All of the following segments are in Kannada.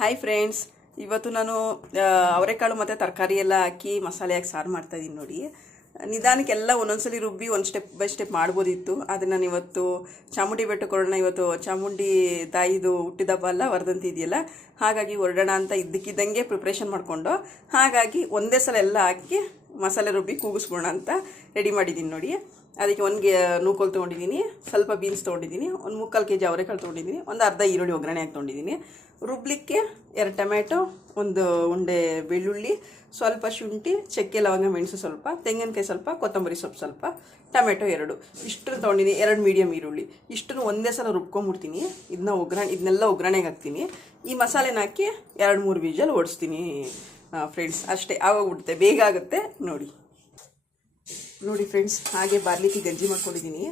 ಹಾಯ್ ಫ್ರೆಂಡ್ಸ್ ಇವತ್ತು ನಾನು ಅವರೆಕಾಳು ಮತ್ತು ತರಕಾರಿ ಎಲ್ಲ ಹಾಕಿ ಮಸಾಲೆ ಹಾಕಿ ಸಾರು ಮಾಡ್ತಾಯಿದ್ದೀನಿ ನೋಡಿ. ನಿಧಾನಕ್ಕೆಲ್ಲ ಒಂದೊಂದ್ಸಲಿ ರುಬ್ಬಿ ಒಂದು ಸ್ಟೆಪ್ ಬೈ ಸ್ಟೆಪ್ ಮಾಡ್ಬೋದಿತ್ತು. ಆದರೆ ನಾನು ಇವತ್ತು ಚಾಮುಂಡಿ ಬೆಟ್ಟಕ್ಕೆ ಇವತ್ತು ಚಾಮುಂಡಿ ತಾಯಿದು ಹುಟ್ಟಿದಬ್ಬ ಅಲ್ಲ ವರ್ಧಂತಿ ಇದೆಯಲ್ಲ, ಹಾಗಾಗಿ ಹೊರಡೋಣ ಅಂತ ಇದ್ದಕ್ಕಿದ್ದಂಗೆ ಪ್ರಿಪ್ರೇಷನ್ ಮಾಡಿಕೊಂಡು, ಹಾಗಾಗಿ ಒಂದೇ ಸಲ ಎಲ್ಲ ಹಾಕಿ ಮಸಾಲೆ ರುಬ್ಬಿ ಕೂಗಿಸ್ಬೋಣ ಅಂತ ರೆಡಿ ಮಾಡಿದ್ದೀನಿ ನೋಡಿ. ಅದಕ್ಕೆ ಒಂದು ಗೆ ನೂಕೋಲ್ ತೊಗೊಂಡಿದ್ದೀನಿ ಸ್ವಲ್ಪ ಬೀನ್ಸ್ ತೊಗೊಂಡಿದ್ದೀನಿ ಒಂದು ಮುಕ್ಕಾಲು ಕೆ ಜಿ ಅವರೆಕಾಳು ತೊಗೊಂಡಿದ್ದೀನಿ ಒಂದು ಅರ್ಧ ಈರುಳ್ಳಿ ಒಗ್ಗರಣೆ ಹಾಕಿ ತೊಗೊಂಡಿದ್ದೀನಿ ರುಬ್ಲಿಕ್ಕೆ ಎರಡು ಟೊಮ್ಯಾಟೊ, ಒಂದು ಉಂಡೆ ಬೆಳ್ಳುಳ್ಳಿ, ಸ್ವಲ್ಪ ಶುಂಠಿ, ಚಕ್ಕೆ ಲವಂಗ, ಮೆಣಸು ಸ್ವಲ್ಪ, ತೆಂಗಿನಕಾಯಿ ಸ್ವಲ್ಪ, ಕೊತ್ತಂಬರಿ ಸೊಪ್ಪು ಸ್ವಲ್ಪ ಟೊಮೆಟೊ ಎರಡು. ಇಷ್ಟನ್ನು ತೊಗೊಂಡಿದ್ದೀನಿ ಎರಡು ಮೀಡಿಯಮ್ ಈರುಳ್ಳಿ. ಇಷ್ಟನ್ನು ಒಂದೇ ಸಲ ರುಬ್ಕೊಂಬಿಡ್ತೀನಿ. ಇದನ್ನ ಒಗ್ಗರಣೆ ಇದನ್ನೆಲ್ಲ ಒಗ್ಗರಣೆಗೆ ಹಾಕ್ತೀನಿ. ಈ ಮಸಾಲೆನ ಹಾಕಿ ಎರಡು ಮೂರು ಬೀಜಲ್ಲಿ ಓಡಿಸ್ತೀನಿ. ಫ್ರೆಂಡ್ಸ್ ಅಷ್ಟೇ. ಆಗೋಗ್ಬಿಡುತ್ತೆ ಬೇಗ ಆಗುತ್ತೆ. ನೋಡಿ. ನೋಡಿ ಫ್ರೆಂಡ್ಸ್ ಹಾಗೆ ಬಾರ್ಲಿಕ್ಕಿ ಗಂಜಿ ಮಾಡ್ಕೊಂಡಿದ್ದೀನಿ.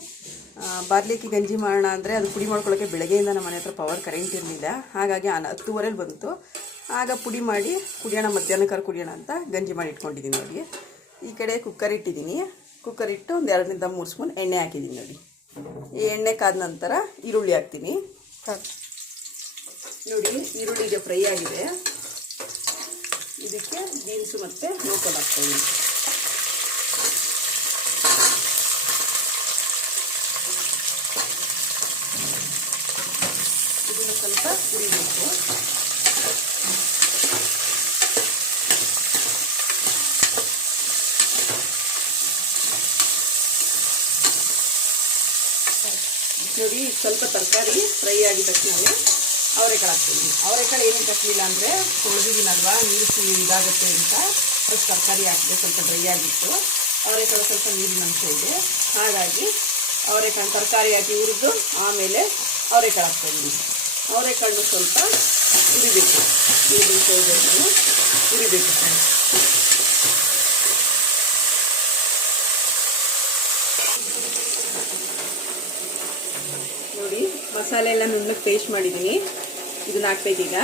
ಬಾರ್ಲಿಕ್ಕೆ ಗಂಜಿ ಮಾಡೋಣ ಅಂದರೆ ಅದು ಪುಡಿ ಮಾಡ್ಕೊಳ್ಳೋಕ್ಕೆ ಬೆಳಗ್ಗೆಯಿಂದ ನಮ್ಮ ಮನೆ ಹತ್ರ ಪವರ್ ಕರೆಂಟ್ ಇರಲಿಲ್ಲ. ಹಾಗಾಗಿ ಆ ಹತ್ತುವರೆಲಿ ಬಂತು. ಆಗ ಪುಡಿ ಮಾಡಿ ಕುಡಿಯೋಣ ಮಧ್ಯಾಹ್ನಕ್ಕಾರ ಕುಡಿಯೋಣ ಅಂತ ಗಂಜಿ ಮಾಡಿ ಇಟ್ಕೊಂಡಿದ್ದೀನಿ ನೋಡಿ. ಈ ಕಡೆ ಕುಕ್ಕರ್ ಇಟ್ಟಿದ್ದೀನಿ. ಕುಕ್ಕರ್ ಇಟ್ಟು ಒಂದು ಎರಡರಿಂದ ಮೂರು ಸ್ಪೂನ್ ಎಣ್ಣೆ ಹಾಕಿದ್ದೀನಿ ನೋಡಿ. ಈ ಎಣ್ಣೆ ಕಾದ ನಂತರ ಈರುಳ್ಳಿ ಹಾಕ್ತೀನಿ. ನೋಡಿ, ಈರುಳ್ಳಿಗೆ ಫ್ರೈ ಆಗಿದೆ. ಇದಕ್ಕೆ ಬೀನ್ಸು ಮತ್ತು ನೋಕೋಲ್ ಹಾಕ್ತಾಯಿದ್ದೀನಿ ಇದನ್ನು ಸ್ವಲ್ಪ ಹುರಿಬೇಕು. ನೋಡಿ ಸ್ವಲ್ಪ ತರಕಾರಿ ಫ್ರೈ ಆಗಿದ ತಕ್ಷಣ ಅವರೆಕಾಳು ಹಾಕ್ತೀನಿ ಅವರೆಕಾಳು ಏನಕ್ಕೆ ಕಟ್ಟಲಿಲ್ಲ ಅಂದರೆ ತೊಳೆದಿದ್ದೀನಲ್ವಾ ನೀರು ಇದಾಗುತ್ತೆ ಅಂತ ಫಸ್ಟ್ ತರಕಾರಿ ಹಾಕಿದೆ ಸ್ವಲ್ಪ ಡ್ರೈ ಆಗಿತ್ತು. ಅವರೆಕಾಳು ಸ್ವಲ್ಪ ನೀರಿನ ಅಂಶ ಇದೆ. ಹಾಗಾಗಿ ಅವರೆಕಾಳು ತರಕಾರಿ ಹಾಕಿ ಹುರಿದು ಆಮೇಲೆ ಅವರೆಕಾಳು ಹಾಕ್ತಾಯಿದ್ದೀನಿ ಅವರೆಕಾಳನ್ನು ಸ್ವಲ್ಪ ಹುರಿಬೇಕು ನೀರಿನ ಸೌದನ್ನು ಹುರಿಬೇಕು ಫ್ರೆಂಡ್ಸ್ ನೋಡಿ, ಮಸಾಲೆ ಎಲ್ಲ ನುಣ್ಣಗೆ ಪೇಸ್ಟ್ ಮಾಡಿದ್ದೀನಿ ಇದನ್ನ ಹಾಕ್ಬೇಕೀಗ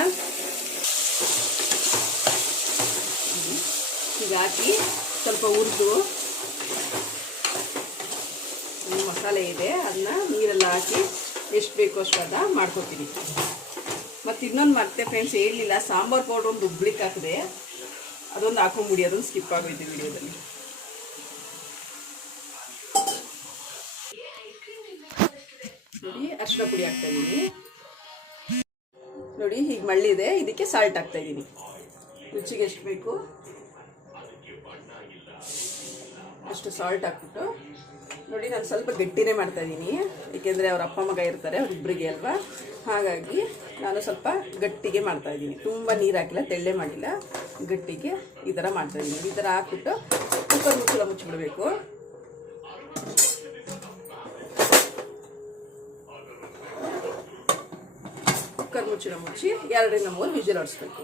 ಈಗ ಹಾಕಿ ಸ್ವಲ್ಪ ಉರಿದು ಮಸಾಲೆ ಇದೆ ಅದನ್ನ ನೀರೆಲ್ಲ ಹಾಕಿ ಎಷ್ಟು ಬೇಕೋ ಅಷ್ಟು ಅದ ಮಾಡ್ಕೊತೀನಿ. ಮತ್ತು ಇನ್ನೊಂದು ಮತ್ತೆ ಫ್ರೆಂಡ್ಸ್ ಹೇಳಲಿಲ್ಲ ಸಾಂಬಾರು ಪೌಡ್ರ್ ಒಂದು ರುಬ್ಲಿಕ್ಕೆ ಹಾಕಿದೆ. ಅದೊಂದು ಹಾಕೊಂಬಿಡಿ, ಅದೊಂದು ಸ್ಕಿಪ್ ಆಗೋಯ್ತು ವಿಡಿಯೋದಲ್ಲಿ. ನೋಡಿ ಅರಿಶಿನ ಪುಡಿ ಹಾಕ್ತಾ ಇದ್ದೀನಿ ನೋಡಿ, ಹೀಗೆ ಮಳ್ಳಿದೆ. ಇದಕ್ಕೆ ಸಾಲ್ಟ್ ಹಾಕ್ತಾ ಇದ್ದೀನಿ. ರುಚಿಗೆ ಎಷ್ಟು ಬೇಕು? ಅಷ್ಟು ಸಾಲ್ಟ್ ಹಾಕ್ಬಿಟ್ಟು. ನೋಡಿ, ನಾನು ಸ್ವಲ್ಪ ಗಟ್ಟಿನೇ ಮಾಡ್ತಾ ಇದ್ದೀನಿ. ಏಕೆಂದರೆ ಅವ್ರ ಅಪ್ಪ ಮಗ ಇರ್ತಾರೆ ಅವ್ರಿಬ್ಬರಿಗೆ ಅಲ್ವಾ? ಹಾಗಾಗಿ ನಾನು ಸ್ವಲ್ಪ ಗಟ್ಟಿಗೆ ಮಾಡ್ತಾ ಇದ್ದೀನಿ. ತುಂಬ ನೀರು ಹಾಕಿಲ್ಲ, ತೆಳ್ಳೆ ಮಾಡಿಲ್ಲ. ಗಟ್ಟಿಗೆ ಈ ಥರ ಮಾಡ್ತಾ ಇದ್ದೀನಿ. ಈ ಥರ ಹಾಕ್ಬಿಟ್ಟು ಕುಕ್ಕರ್ ಮುಚ್ಚಳ ಮುಚ್ಚಿಬಿಡ್ಬೇಕು. ಕುಕ್ಕರ್ ಮುಚ್ಚಳ ಮುಚ್ಚಿ ಎರಡರಿಂದ ಮೂರು ವಿಜಿಲ್ ಹೊಡಿಸ್ಬೇಕು